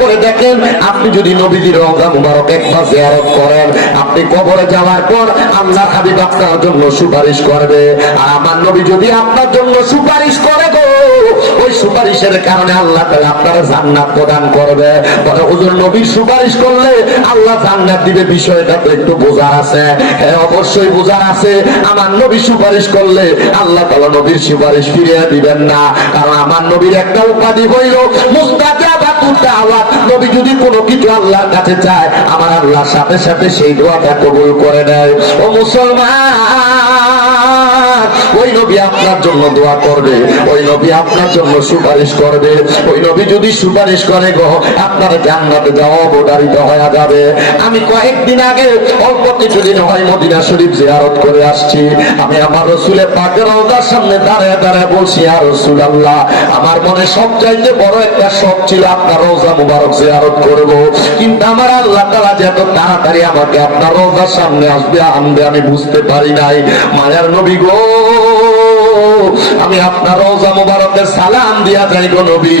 করে দেখেন, আপনি যদি নবীজির রওজা মুবারক একবার জিয়ারত করেন, আপনি কবরে যাওয়ার পর আল্লাহ হাবিব আপনার জন্য সুপারিশ করবে। আর আমার নবী যদি আপনার জন্য সুপারিশ করে গো, ওই সুপারিশের কারণে আল্লাহ তাআলা আপনার জান্নাত প্রদান করবে। বলে হুজুর নবীর সুপারিশ করলে আল্লাহ জান্নাত দিবে, বিষয়টা তো একটু বোঝার আছে। হ্যাঁ, অবশ্যই বোঝার আছে। আমার নবী সুপারিশ করলে আল্লাহ তাআলা নবীর সুপারিশ ফিরিয়ে দিবেন না, কারণ আমার নবীর একটা উপাধি হইল মুস্তাজাবাতুদ দাওয়াত। নবী যদি কোনো কিছু আল্লাহর কাছে চায়, আমার আল্লাহর সাথে সাথে সেই দোয়াটা কবুল করে নেয়। ও মুসলমান, ওই নবী আপনার জন্য দোয়া করবে, ওই নবী আপনার জন্য সুপারিশ করবে। ওই নবী যদি সুপারিশ করে গো, আপনার জান্নাতে যাওয়া অবধারিত হয়ে যাবে। আমি কয়েকদিন আগে অল্প কিছুদিন হয় মদিনা শরীফ জিয়ারত করে আসছি। আমি আমার রাসূলের পাকের রওজার সামনে দাঁড়ায় দাঁড়ায় বলছি, ইয়া রাসূলুল্লাহ, আমার মনে সবচাইতে বড় একটা শখ ছিল আপনার রওজা মুবারক জিয়ারত করব, কিন্তু আমার আল্লাহ তাআলা যে এত তাড়াতাড়ি আমাকে আপনার রওজার সামনে আসবে আনবে আমি বুঝতে পারি নাই। মায়ার নবী গো, আমি আপনার রওজা মুবারকের সালাম দিয়া যাই গো নবী।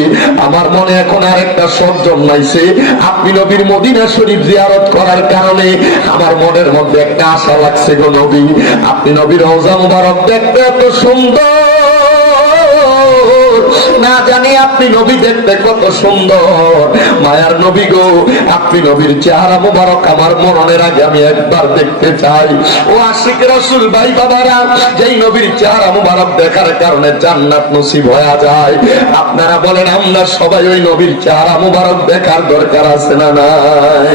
আমার মনে এখন আরেকটা শখ জন্মাইছে, আপনি নবীর মদিনা শরীফ জিয়ারত করার কারণে আমার মনের মধ্যে একটা আশা লাগছে গো নবী। আপনি নবীর রওজা মুবারক দেখতে এত সুন্দর, না জানি আপনি নবী দেখতে কত সুন্দর। মায়ার নবী গো, আপনি নবীর চেহারা মুবারক আমার মরণের আগে আমি একবার দেখতে চাই। ও আশিক রাসূল ভাই বাবারা, যেই নবীর চেহারা মুবারক দেখার কারণে জান্নাত নসিব হয়ে যায়, আপনারা বলেন আমরা সবাই ওই নবীর চেহারা মুবারক দেখার দরকার আছে না নাই?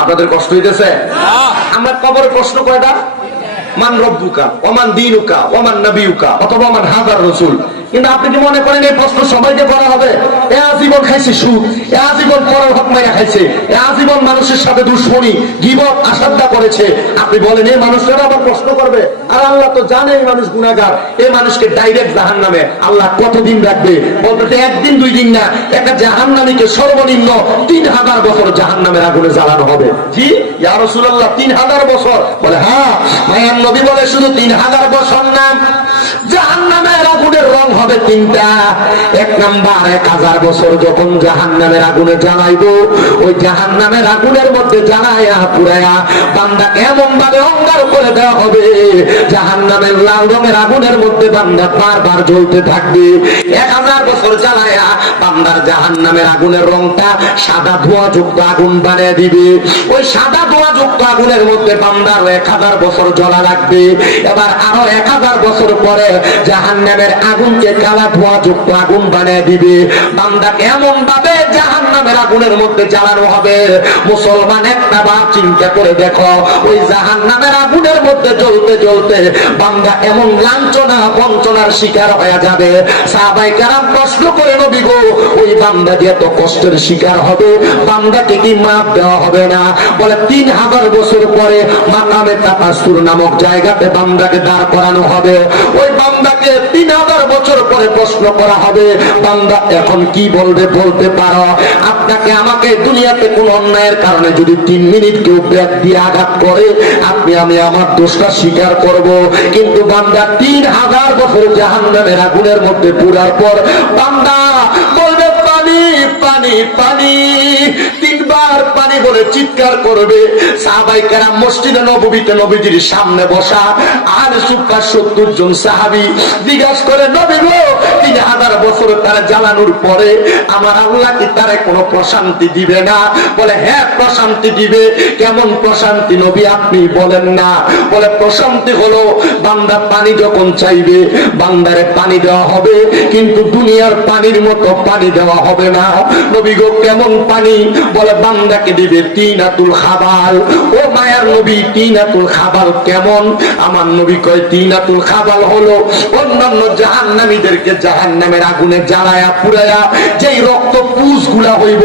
আপনাদের কষ্ট হইতেছে? আমরা কবরে প্রশ্ন কয়টা? মান রব্বুকা, ওমান দীনুকা, ওমান নবিয়ুকা, অথবা মান হাযার রাসূল। কিন্তু আপনি কি মনে করেন এই প্রশ্ন সবাইকে করা হবে? এ আজীবন খাইছে সুদ, এ আজীবন পরের হক মাইরা খাইছে, এ আজীবন মানুষের সাথে দুশমনি গীবত আসাদ্দা করেছে, আপনি বলেন এই মানুষরা আবার প্রশ্ন করবে? আর আল্লাহ তো জানে এই মানুষ গুনাহগার, এই মানুষকে ডাইরেক্ট জাহান্নামে আল্লাহ কতদিন রাখবে? বলতে একদিন দুই দিন না, একটা জাহান্নামীকে সর্বনিম্ন 3000 বছর জাহান্নামের আগুনে জ্বালানো হবে। জি ইয়া রাসূলুল্লাহ, 3000 বছর? বলে হ্যাঁ। মায়ার নবী বলে শুধু 3000 বছর না, জাহান্নামের আগুনের রং হবে তিনটা। এক নাম্বার, 1000 বছর যখন জাহান্নামের আগুনে জ্বালাইবো, ওই জাহান্নামের আগুনের মধ্যে জ্বালায়া পুরায়া বান্দা এমন ভাবে অঙ্গার করে দেওয়া হবে, জাহান্নামের লাল রঙের আগুনের মধ্যে বান্দা বারবার জ্বলতে থাকবে। 1000 বছর জ্বালায়া বান্দার জাহান্নামের আগুনের রংটা সাদা ধোঁয়াযুক্ত আগুন বানিয়ে দিবে। ওই সাদা ধোঁয়াযুক্ত আগুনের মধ্যে বান্দার 1000 বছর জ্বলা লাগবে। এবার আরো 1000 বছর পরে জাহান্নামের আগুনকে কালা ধোঁয়াযুক্ত আগুন বানিয়ে দিবে। বান্দা এমন ভাবে জাহান্নামের আগুনের মধ্যে জ্বালানো হবে, মুসলমান একটা বার চিন্তা করে দেখো, ওই জাহান্নামের আগুনের মধ্যে জ্বলতে জ্বলতে বান্দা এমন লাঞ্ছনা বঞ্চনার শিকার হয়ে যাবে। সাহাবায়ে কেরাম প্রশ্ন করে, নবী গো, ওই বান্দা যে এত কষ্টের শিকার হবে, বান্দাকে কি মাফ দেওয়া হবে না? বলে 3000 বছর পরে মাকামে তাকাসুর নামক জায়গাতে বান্দাকে দাঁড় করানো হবে। ওই বান্দাকে 3000 বছর পরে প্রশ্ন করা হবে, বান্দা এখন কি বলবে? বলতে পারো? আপনাকে আমাকে দুনিয়াতে কোন অন্যায়ের কারণে যদি 3 মিনিট কেউ ব্যাগ দিয়ে আঘাত করে, আমি আমার দোষটা স্বীকার করব, কিন্তু বান্দা 3000 বছর জাহান্নামের আগুনের মধ্যে পুরার পর বান্দা বলবে পানি পানি পানি, 3 বার পানি বলে চিৎকার করবে। সাহাবায়ে কেরাম মসজিদে নববীতে নবীজির সামনে বসা, আর 70 জন সাহাবী জিজ্ঞাসা করে, নবী গো, 3000 বছর তারা জ্বালানোর পরে আমার আল্লাহ কি তারে কোনো প্রশান্তি দিবে না? বলে হ্যাঁ, প্রশান্তি দিবে। কেমন প্রশান্তি নবী আপনি বলেন না? বলে প্রশান্তি হলো, বান্দা পানি যখন চাইবে বান্দারে পানি দেওয়া হবে, কিন্তু দুনিয়ার পানির মতো পানি দেওয়া হবে না। নবী গো, কেমন পানি? বলে বান্দাকে দিবে তিনাতুল খাবাল। ও মায়ার নবী, তিনাতুল খাবাল কেমন? আমার নবী কয়, তিনাতুল খাবাল হলো অন্যান্য জাহান্নামীদেরকে জাহান্নামের আগুনে জ্বালায়া পুরায়া যেই রক্ত পুষ গুলা হইব,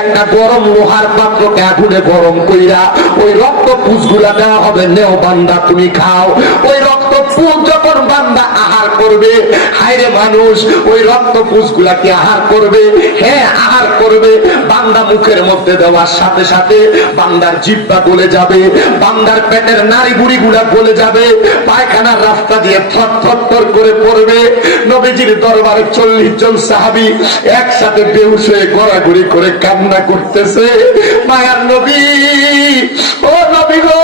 একটা গরম লোহার পাত্রকে আগুনে গরম কইরা ওই রক্ত পুষ গুলা দেওয়া হবে, নেও বান্দা তুমি খাও। ওই রক্ত পুষ যখন বান্দা আহার করবে, হায়রে মানুষ, ওই রক্ত পুষ গুলাকে আহার করবে। হ্যাঁ, আহার করবে। বান্দা মুখের মধ্যে দেওয়ার সাথে সাথে বান্দার জিহ্বা গলে যাবে, বান্দার পেটের নাড়ি বুড়ি গুলা গলে যাবে, পায়খানার রাস্তা দিয়ে থর থর থর করে পড়বে। নবীজির দরবারে 40 জন সাহাবী একসাথে বেহুশ হয়ে গড়াগড়ি করে কান্না করতেছে। মায়ার নবী, ও নবী গো,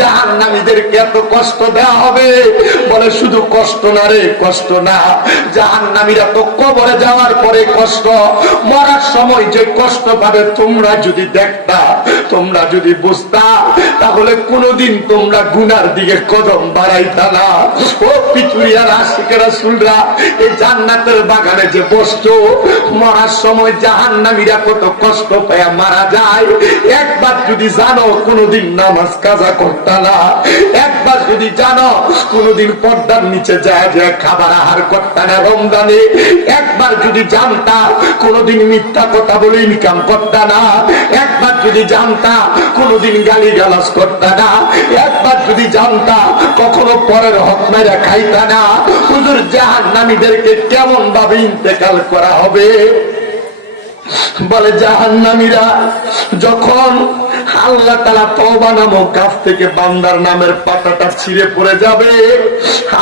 জাহান্নামীদেরকে এত কষ্ট দেওয়া হবে? বলে শুধু কষ্ট না রে, কষ্ট না, জাহান্নামীরা তো কবরে যাওয়ার পরে কষ্ট, মরার সময় যে কষ্ট পাবে তোমরা যদি দেখতা, তোমরা যদি বুঝতা, তাহলে কোনদিন তোমরা গুনার দিকে কদম বাড়াইতা না। ও পিতুরিয়ার আশিকের রাসূলরা, এই জান্নাতের বাগানে যে বসতো, মরার সময় জাহান্নামীরা কত কষ্ট পায়া মারা যায়। একবার যদি জানো কোনদিন নামাজ কাজা করতা না, একবার যদি জানো কোনদিন পর্দার নিচে যায় যে খাবার আহার করতা না রমজানে, একবার যদি জানতা কোনদিন মিথ্যা কথা বলে ইনকাম করতা না, একবার যদি জানতা কোনদিন গালি গালাজ করতা না, একবার যদি জানতা কখনো পরের হক মেরে খাইতা না, হুজুর জাহান্নামীদেরকে কেমন ভাবে ইন্তেকাল করা হবে? বলে জাহান্নামীরা যখন আল্লাহ তাআলা তওবা নামক গাছ থেকে বান্দার নামের পাতাটা ছিঁড়ে পড়ে যাবে,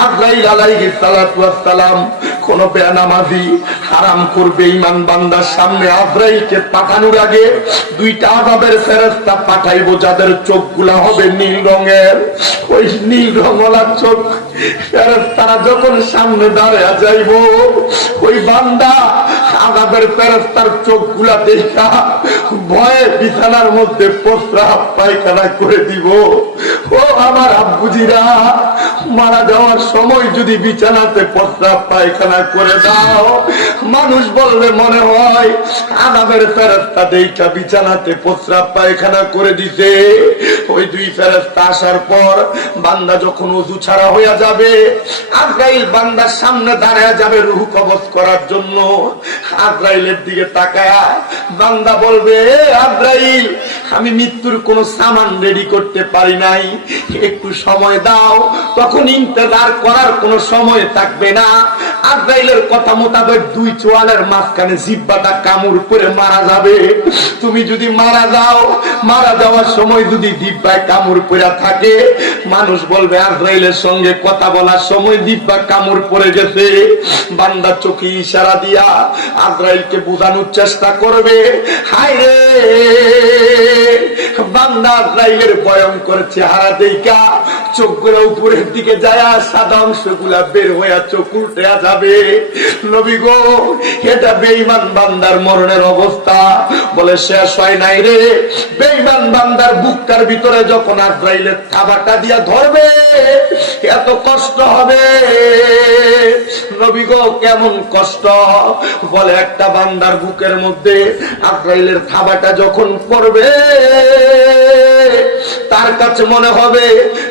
আজরাইল আলাইহিস সালাতু ওয়াস সালাম কোন বেনামাজি হারাম করবে ঈমান বান্দার সামনে আজরাইলকে পাঠানোর আগে দুইটা আযাবের ফেরেশতা পাঠাইবো, যাদের চোখগুলা হবে নীল রঙের। ওই নীল রঙওয়ালা চোখ ফেরেশতারা যখন সামনে দাঁড়িয়ে যাইব, ওই বান্দা আযাবের ফেরেশতার চোখগুলা দেখা ভয়ে বিছানার মধ্যে প্রস্রাব পায়খানা করে দিব। ও আমার আব্বুজিরা, মারা যাওয়ার সময় যদি বিছানাতে প্রস্রাব পায়খানা করে দাও, মানুষ বলবে মনে হয় আযাবের ফেরেশতা দেখা বিছানাতে প্রস্রাব পায়খানা করে দিতে। ওই দুই ফেরেশতা আসার পর বান্দা যখন ওযু ছাড়া হয়ে যাবে, আজরাইল বান্দার সামনে দাঁড়ায় যাবে রূহ কবজ করার জন্য। আজরাইলের দিকে তাকায়া বান্দা বলবে, আজরাইল, আমি মৃত্যুর কোন সামান রেডি করতে পারি নাই, একটু সময় দাও। তখন ইন্তজার করার কোন সময় থাকবে না। আজরাইলের কথা মোতাবেক দুই চোয়ালের মাঝখানে জিহ্বাটা কামড় করে মারা যাবে। তুমি যদি মারা যাও, মারা যাওয়ার সময় যদি জিহ্বায় কামড় পড়ে থাকে, মানুষ বলবে আজরাইলের সঙ্গে কথা বলার সময় জিহ্বা কামড় পড়ে গেছে। বান্দা চোখে ইশারা দিয়া আজরাইলকে বোঝানোর চেষ্টা করবে। হায় রে, বান্দা আজরাইলের ভয়ঙ্কর চেহারা দেখা চোখগুলো উপরের দিকে যায়, সাদা অংশগুলা বের হইয়া চোখ উল্টে যাবে। নবী গো, এটা বেঈমান বান্দার মরণের অবস্থা। বলে শেষ হয় নাই রে, বেঈমান বান্দার বুকটার ভিতরে যখন আজরাইলের থাবাটা দিয়া ধরবে, এত কষ্ট হবে। নবী গো, কেমন কষ্ট? বলে একটা বান্দার বুকের মধ্যে আজরাইলের থাবাটা যখন পড়বে, তার কাছে মনে হবে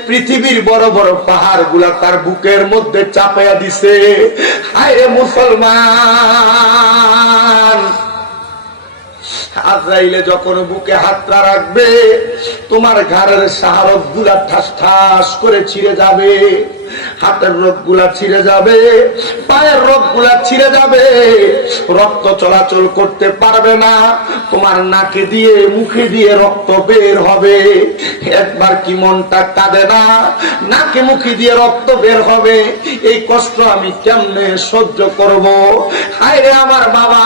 পৃথিবীর বড় বড় পাহাড় গুলা তার বুকের মধ্যে চাপাইয়া দিছে। হায় রে মুসলমান, আজরাইলে যখন বুকে হাতটা রাখবে, তোমার ঘাড়ের শাহরগ গুলা ঠাস ঠাস করে ছিঁড়ে যাবে, হাতের রোগ গুলা ছিঁড়ে যাবে, পায়ের রোগ গুলা ছিঁড়ে যাবে, রক্ত চলাচল করতে পারবে না, তোমার নাকে দিয়ে মুখে দিয়ে রক্ত বের হবে। একবার কি মনটা কাঁদে না? নাকে মুখে দিয়ে রক্ত বের হবে, এই কষ্ট আমি কেমনে সহ্য করব? হায় রে আমার বাবা,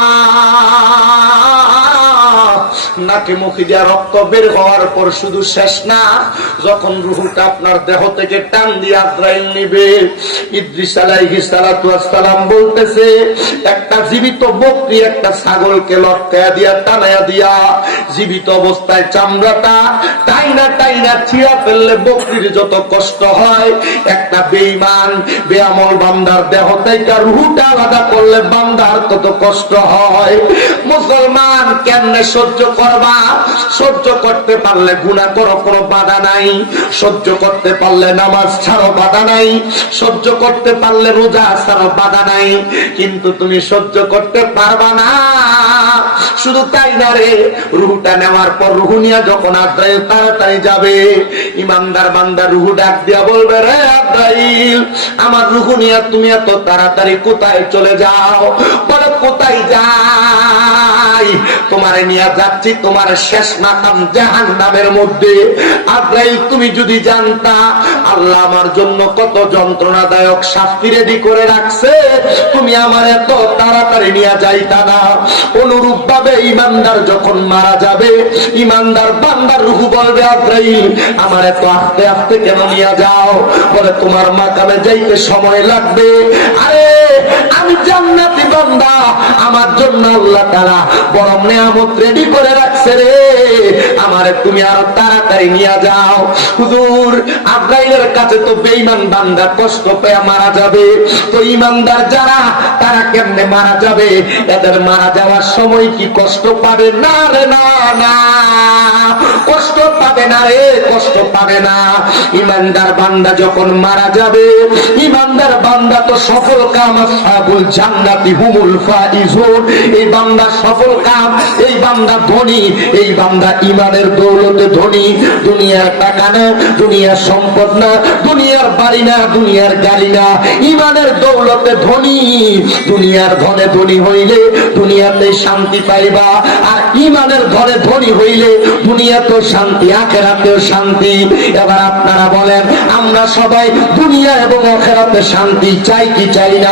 নাকে মুখে দিয়ে রক্ত বের হওয়ার পর শুধু শেষ না, যখন রূহটা আপনার দেহ থেকে টান দিয়ে আজরাইল নিবে, ইদ্রিস আলাইহিস সালাতু ওয়াস সালাম বলতেছে, একটা জীবিত বকরি একটা ছাগলকে লটকায়া দিয়া টানায়া দিয়া জীবিত অবস্থায় চামড়াটা টাইনা টাইনা ছিঁড়া ফেললে বকরির যত কষ্ট হয়, একটা বেঈমান বেআমল বান্দার দেহ থেকে রূহটা আলাদা করলে বান্দার কত কষ্ট হয়। মুসলমান কেমনে সহ্য করবা? সহ্য করতে পারলে গুনাহ করো, কোনো বাধা নাই। সহ্য করতে পারলে নামাজ ছাড়ো, বাধা নাই। সহ্য করতে পারলে রোজা ছাড়ো, বাধা নাই। কিন্তু তুমি সহ্য করতে পারবা না। শুধু তাই না রে, রুহটা নেওয়ার পর রুহ নিয়ে যখন আজরাইল তাড়াতাড়ি যাবে, ইমানদার বান্দা রুহ ডাক দিয়া বলবে, রে আজরাইল, আমার রুহ নিয়ে তুমি এত তাড়াতাড়ি কোথায় চলে যাও? বলে কোথায় যাও? নাই, তোমারে নিয়ে যাচ্ছি তোমার শেষ মাকাম জাহান্নামের মধ্যে। আজরাইল তুমি যদি জানতা আল্লাহ আমার জন্য কত যন্ত্রণাদায়ক শাস্তি রেডি করে রাখছে, তুমি আমার এত তাড়াতাড়ি নিয়ে যাইতা না। অনুরূপ ভাবে ইমানদার যখন মারা যাবে, ইমানদার বান্দার রূহ বলবে আজরাইল আমার এত আস্তে আস্তে কেন নিয়ে যাও? বলে তোমার মাকামে যাইতে সময় লাগবে। আরে আমি জান্নাতি বান্দা, আমার জন্য আল্লাহ তাআলা বড় নিয়ামত রেডি করে রাখছে রে, আমারে তুমি আরো তাড়াতাড়ি নিয়ে যাও। হুজুর আজরাইলের কাছে তো বেঈমান বান্দা কষ্ট পেয়ে মারা যাবে, তো ইমানদার যারা তারা কেমনে মারা যাবে? এদের মারা যাওয়ার সময় কি কষ্ট পাবে? না রে না না, কষ্ট পাবে না রে, কষ্ট পাবে না। ইমানদার বান্দা যখন মারা যাবে, ইমানদার বান্দা তো সফল কাম, আসহাবুল জান্নাতি হুমুল ফাইজুন। এই বান্দা সফল কাম, এই বান্দা ধনী, এই বান্দা ইমানের দৌলতে ধনী। দুনিয়ার টাকা না, দুনিয়ার সম্পদ না, দুনিয়ার বাড়ি না, দুনিয়ার গাড়ি না, ইমানের দৌলতে ধনী। দুনিয়ার ধনে ধনী হইলে দুনিয়াতে শান্তি পাইবা, আর ইমানের ধনে ধনী হইলে দুনিয়াতেও শান্তি, আখিরাতেও শান্তি। এবার আপনারা বলেন আমরা সবাই দুনিয়া এবং আখিরাতে শান্তি চাই কি চাই না?